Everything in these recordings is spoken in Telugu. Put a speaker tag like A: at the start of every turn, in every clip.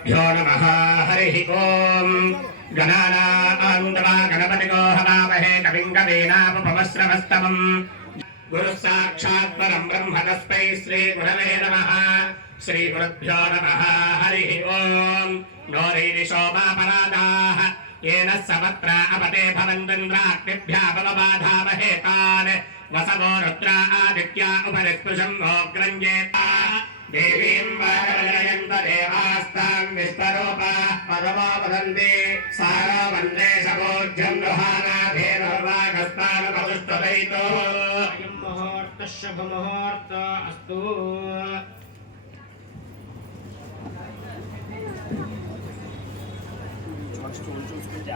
A: श्रीगुरुभ्यो नमः हरिः ओम् गणानान्दवा गणपतिको हवामहे कविम् कवीनामुपमश्रवस्तमम् गुरुः साक्षात् परम् ब्रह्म तस्मै श्रीगुरवे नमः श्रीगुरुभ्यो नमः हरिः ओम् गौरीनिशोमापराधाः येन समत्र अपते भवन्तीन्द्राग्निभ्यापवबाधामहे तान् वसवो रुद्रा आदित्या उपरिस्पृशम् मोग्रञ्जेता
B: దేవీం
A: వారవజయంత దేవాస్తాం విశ్వరూపా పరమో వదంతి సారో వందే సపోజ్యం గృహానాధేనర్వాగస్తానుపదుష్టదైతో ముహూర్తశుభముహూర్త చూసుకుంటే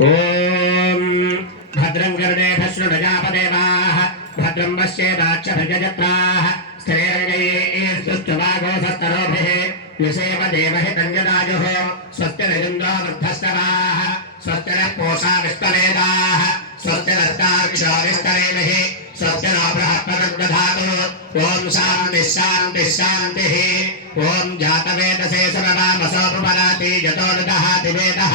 A: ॐ भद्रं कर्णेभ शृणुजापदेवाः भद्रं पश्येदाक्षभजत्राः स्थिरैस्तुष्टुवागोधस्तरोभिः विषेव देवहितञ्जदाजुः स्वस्ति रजुन्द्रो वृद्धस्तवाः स्वस्ति नः पोषा विश्ववेदाः स्वस्ति नस्ताक्षो विस्तरेभिः स्वस्ति नो बृहत्पदग्दधातु ॐ शान्तिः शान्तिः शान्तिः, ॐ जातवेदसे सर्वामसोपपराति जतो दहाति वेदः।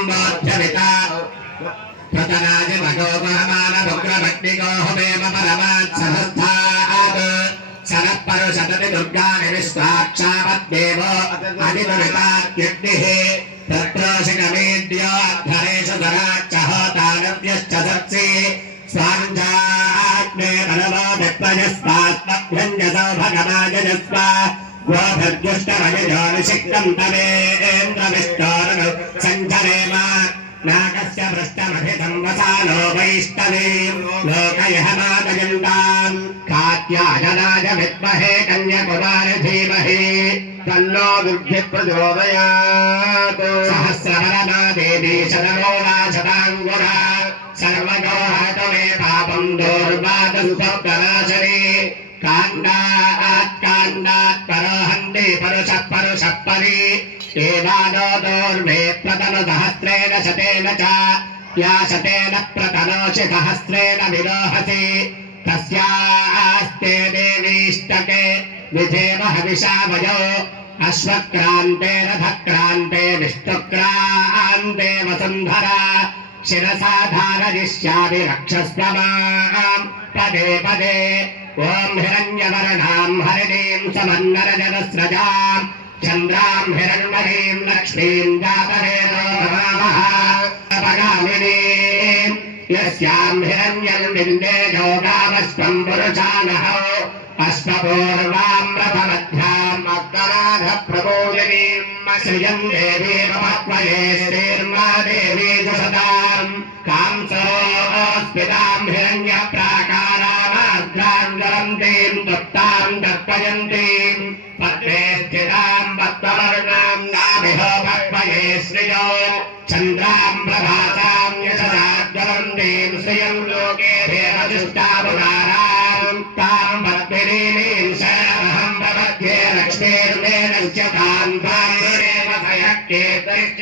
A: ప్రతరాజ మగోపహమాన ఉగ్రమగ్నిగోహమే మమ రమాత్సహస్థాత్ శరపరు శతతి దుర్గా నివిశ్వాక్షామద్దేవో అధిమృతాగ్నిః తత్రోషిణమేద్యోద్ధరేషు ధరాక్షహ తానవ్యశ్చ దర్శి స్వాంజాగ్నే బలవో విప్రజస్వాత్మభ్యంజసౌ భగవాజస్వ గోభర్జుష్టమయజోనిషిక్తం తవేంద్రవిష్టారను సంచరేమా नागस्य पृष्ठमभिधम् वसानो वैष्णवीम् लोकयः मातयन्ताम् कात्यायनाय विद्महे कन्यकुमार धीमहि तन्नो बुद्धिः प्रचोदयात् सहस्रवरमा देवी शतमोला शताङ्गुरा सर्वगोहतमे पापम् दोर्वादसुभक्तनाशने काण्डात् काण्डात् परोहन्ति परुषः परुषः परि एवादो दोर्वे प्रतनुसहस्रेण शतेन च या शतेन प्रतनोषि सहस्रेण विलोहसि तस्यास्ते देवीष्टके विधेव हविषा वयो अश्वक्रान्ते रथक्रान्ते विष्णुक्रान्ते वसुन्धरा शिरसा धारयिष्यामि रक्षस्व माम् पदे पदे ॐ हिरण्यवर्णाम् हरिणीम् समन्नरजनस्रजाम् चन्द्राम् हिरण्महीम् लक्ष्मीम् जातरेणोगामिनी यस्याम् हिरण्यम् बिन्दे योगामस्त्वम् पुरुषाणः अश्वपूर्वाम् रथमध्याम् अक्तराधप्रबोधिनीम् श्रियम् देवी श्रीर्मा देवी च सदाम् कांसोऽस्मिताम् हिरण्यप्राकारामार्द्राम् जलन्तीम् दत्ताम् दर्पयन्तीम्। చంద్రికో చంద్రాంబ్రభాసాం యశరాజ్వలందీం శ్రియం లోకే దేవదిష్టాపురాణాం తాం పద్మినీం శరణం ప్రపద్యే లక్ష్మీర్వేణశ్చ తాం తాం కేతశ్చ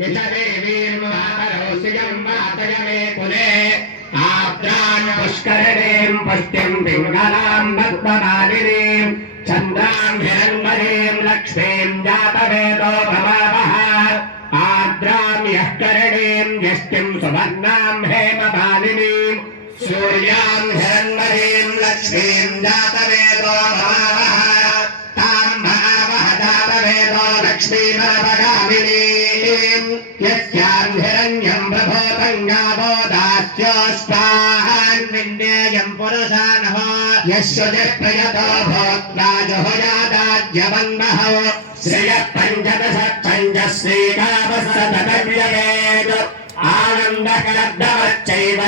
A: नित देवीर्मातरौसिजम् वातयमे कुले आर्द्रान् पुष्करणीम् पुष्टिम् पिङ्गलाम् पद्ममालिनीम् जातवेदो भवावः। आर्द्राम् यः करणीम् यष्टिम् सुवर्णाम् हेममालिनीम् सूर्याम् हिरण्मरीम् लक्ष्मीम् जातवेदो भवावः। ताम् भावः जातवेदो लक्ष्मीमरभगामिनीम् జాతవేదో లక్ష్మీమరపగామినీం యస్యాం హిరణ్యం ప్రభోతంగావో దాస్యోస్మాన్ విన్యేయం పురుషానః యశ్వజ ప్రయతో భోక్తా జుహుజాదాజ్యవన్మహో శ్రియ పంచదశ పంచశ్రీకామస్తవ్యవేద ఆనందకర్దవచ్చైవ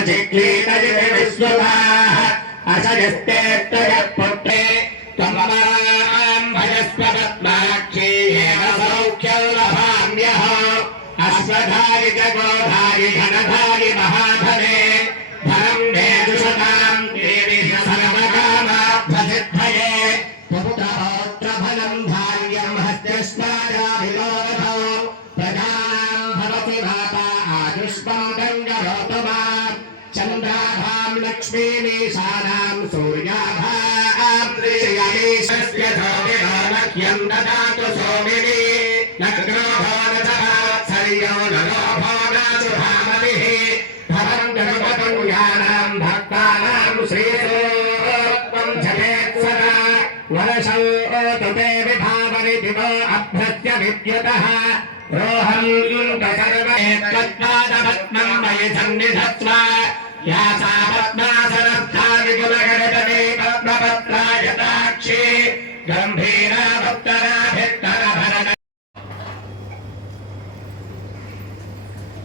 A: ధోమినోలక్ష్యం దదాతు సోమిని నగ్నోభోనసమాత్సర్యో నరోభోనాసుభామవిః భవం గణపతుల్యానాం భక్తానాం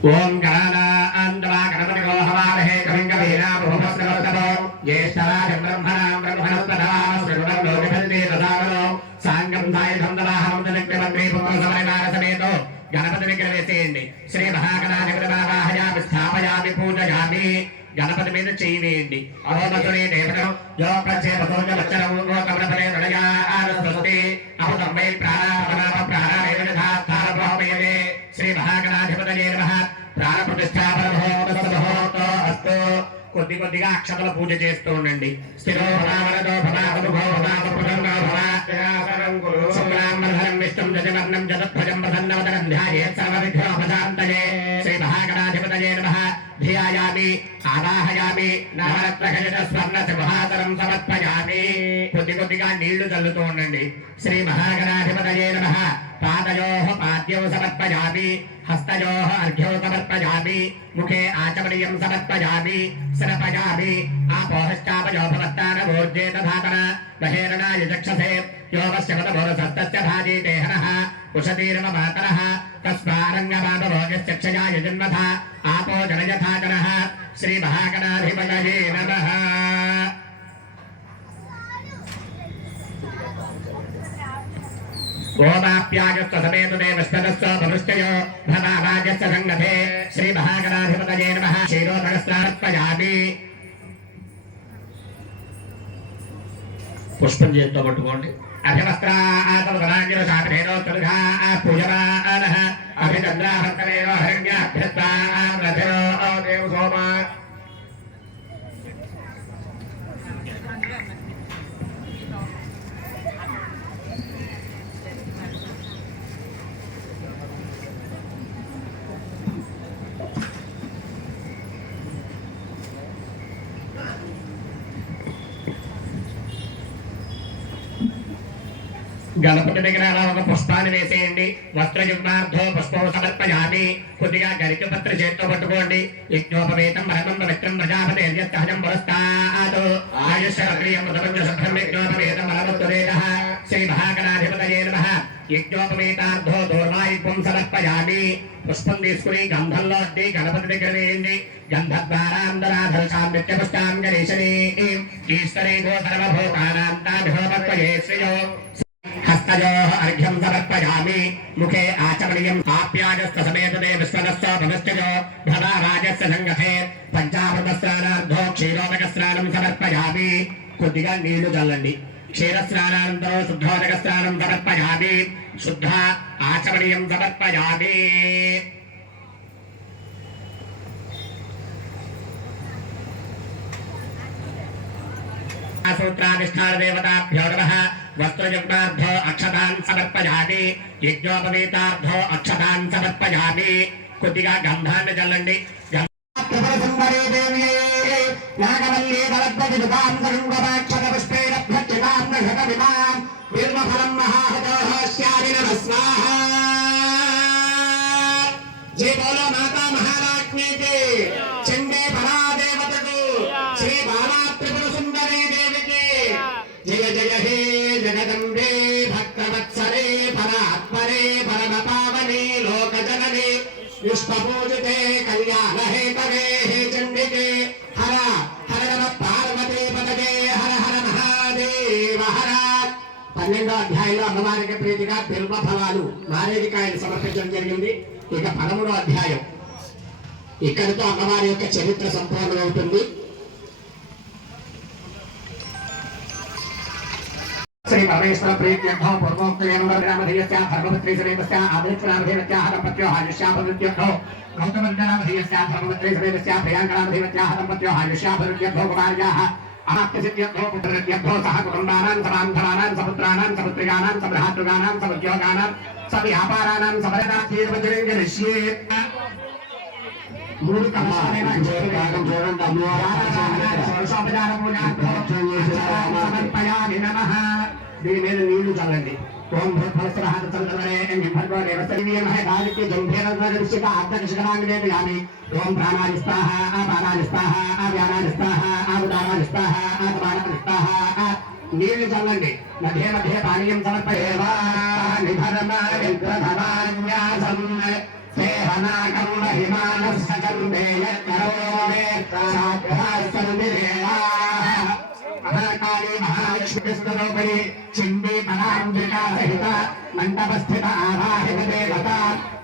A: ఓం జ్యేష్ఠరాజం బ్రహ్మణాం సాంగం గణపతి విగ్రహం శ్రీ మహాగణాధిపతి వాహయామి స్థాపయామి పూజయామి గణపతి మీద చేయి వేయండి. అహోమతుని దేవతం యో కొద్ది కొద్దిగా అక్షతల పూజ చేస్తూ ఉండండి. స్థిరో భవావరదో విష్ణుం జజవర్ణం ప్రసన్నవదనం సర్వవిఘ్నోపశాంతయే. శ్రీ మహాగణాధిపతయే నమః. ధ్యాయామి ఆవాహయామి నవరత్నఖచిత స్వర్ణ సింహాసనం సమర్పయామి. కొద్ది కొద్దిగా నీళ్ళు చల్లుతూ ఉండండి. శ్రీ మహాగణాధిపతయే నమః. पादयोः पाद्यो समर्पयामि, हस्तयोः अर्घ्यो समर्पयामि, मुखे आचमनीयं समर्पयामि सरपयामि आपोहश्चापयो भवत्तानभोर्जे तथातर दहेरणायुचक्षसे यो मतभोरसत्तस्य भाजीते हरः उषतीर्ममातरः तस्मारङ्गमापभोगश्चक्षया युजन्मथा आपो जनयथा श्रीमहागणाधिपतये नमः। సమేతు దేవస్తదస్వ భవిష్యయో భవారాజస్య సంగతే శ్రీ మహాగణాధిపతయే నమః క్షీరోదగస్నానత్వయామి పుష్పం చేతితో పట్టుకోండి. అభిచంద్రాహర్తనేవ హరణ్యాభ్యస్తా దేవ సోమా। గణపతి దగ్గర అలా ఒక పుష్పాన్ని వేసేయండి. వస్త్రయుగ్మార్థో పుష్పం సమర్పయామి కొద్దిగా గరిక పత్ర చేత్తో పట్టుకోండి. యజ్ఞోపవేతం పరమం పవిత్రం ప్రజాపతి యజ్ఞహజం పురస్తాత్ ఆయుష్య అగ్రియం శ్రీ మహాగణాధిపతయే నమ. యజ్ఞోపవేతార్థో దూర్వాయుత్వం సమర్పయామి. పుష్పం తీసుకుని గంధంలో అట్టి గణపతి దగ్గర వేయండి. గంధద్వారాంధరాధరసాం నిత్యపుష్టాం గణేశని ఈశ్వరే గో సర్వభూతానాంతాభిహోపత్వయే శ్రియో. హస్తయోః అర్ఘ్యం సమర్పయామి ముఖే ఆచమనీయం ఆప్యాయస్త సమేతదే విశ్వనస్తో భవశ్చయో భవారాజస్య సంగతే పంచామృత స్నానార్థో క్షీరోదక స్నానం సమర్పయామి కొద్దిగా నీళ్లు చల్లండి క్షీర స్నానానంతరం శుద్ధోదక స్నానం సమర్పయామి శుద్ధ ఆచమనీయం సమర్పయామి సూత్రాధిష్టానదేవతాభ్యో నమః వస్త్రయుగ్మార్థో అక్షతాన్ సమర్పయామి యజ్ఞోపవీతార్థో అక్షతాన్ సమర్పయామి కొద్దిగా గంధాన్ని చల్లండి త్రిపురసుందరీ దేవి నాగవల్లీ దళద్వతి దుకాం సరుంగమాక్షత పుష్పేణ విశ్వపూజితే కళ్యాణ హేతవే హే చండికే. హర హర నమ పార్వతీ పదకే హర హర మహాదేవ హర. పన్నెండో అధ్యాయంలో అమ్మవారికి ప్రీతిగా బిల్వ ఫలాలు నారేదికాయలు సమర్పించడం జరిగింది. ఇక పదమూడో అధ్యాయం. ఇక్కడితో అమ్మవారి యొక్క చరిత్ర సంపూర్ణమవుతుంది. श्री परमेश्वर प्रीत्यर्थो पूर्वोक्तयनुरामधेयस्या धर्मपत्री समेतस्या आदित्यनामधेयस्या धर्मपत्री समेतस्या प्रियाङ्गनामधेयस्या दम्पत्यो हायुष्याभरुद्यर्थो कुमार्याः आप्तसिद्ध्यर्थो पुत्रत्यर्थो सह कुटुम्बानां समान्धराणां सपुत्राणां सपुत्रिकाणां దీని మీద నీళ్ళు చల్లండి. ఓం భూత్ఫలస్రహాత చంద్రవరే భర్గో దేవస్తీయమహ దాదిత్య జంభేర దృశ్యక ఆర్ధకృషికరాంగేయామి ఓం నీళ్ళు చల్లండి. మధ్య మధ్య పానీయం సమర్పయేవా మహాలక్ష్మిస్వరూపిణి చిండి పరాంబికా సహిత మండపస్థిత ఆవాహిత దేవత.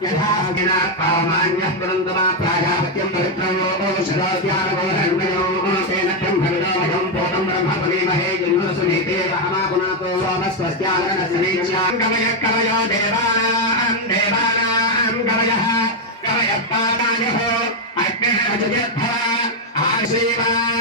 A: యథాగిన పామాన్య పురంతమా ప్రాజాపత్యం పవిత్రయో శరోద్యానగోరణ్యో తేన బ్రహ్మవిదోమయం పోతం బ్రహ్మపదీమహే జన్మసునీతే రామాగుణాతో సోమస్వస్యాగన సమీచ్యాం కవయ కవయో దేవానాం దేవానాం కవయ కవయ పాదాయః అగ్నిః జయద్భవ ఆశ్రీవాన్